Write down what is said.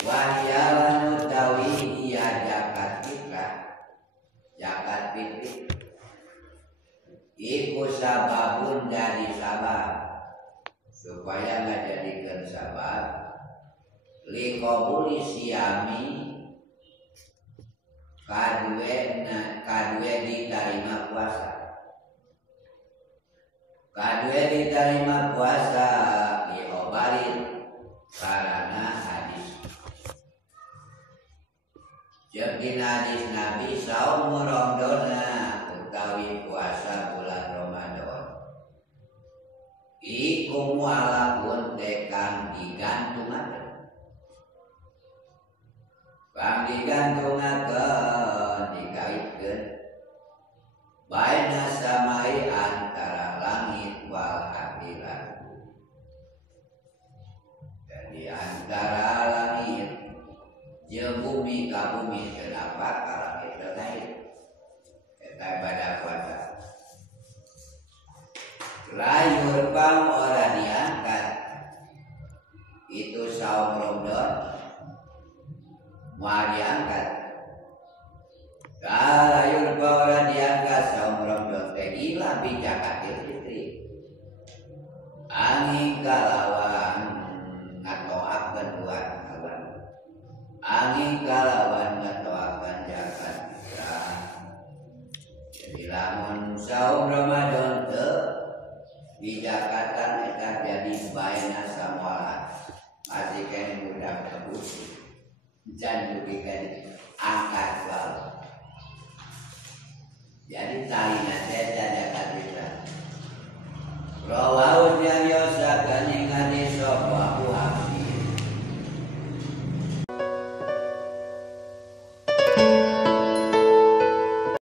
Wahyalan utawi iya zakat fitri iku sababun dari sabab supaya ngajadikeun sabab liqabuli siyami kadue diterima puasa. Kadue diterima puasa diobarin karena hadis. Jeung hadis Nabi saum Ramadana utawi puasa bulan Ramadan. Iku mualafun tekang digantungaken. Kang digantungaken dikaitkeun baina samai antara langit wal ardilan. Jadi antara langit jeung bumi ka bumi kenapa kalau kita naik kita pada puasa layur bang orang diangkat itu saum Ramadan mau diangkat layur bang orang diangkat saum Ramadan tegilah bijakat fitri angin kalawan atau akan buat angin kalawan ngetoakan zakat fitrah. Jadi lamun saum Ramadan teu dijakatan eta jadi baina samoal masih kan budak kebusi jan dugikan angkat wae. Jadi talina teh zakat fitrah.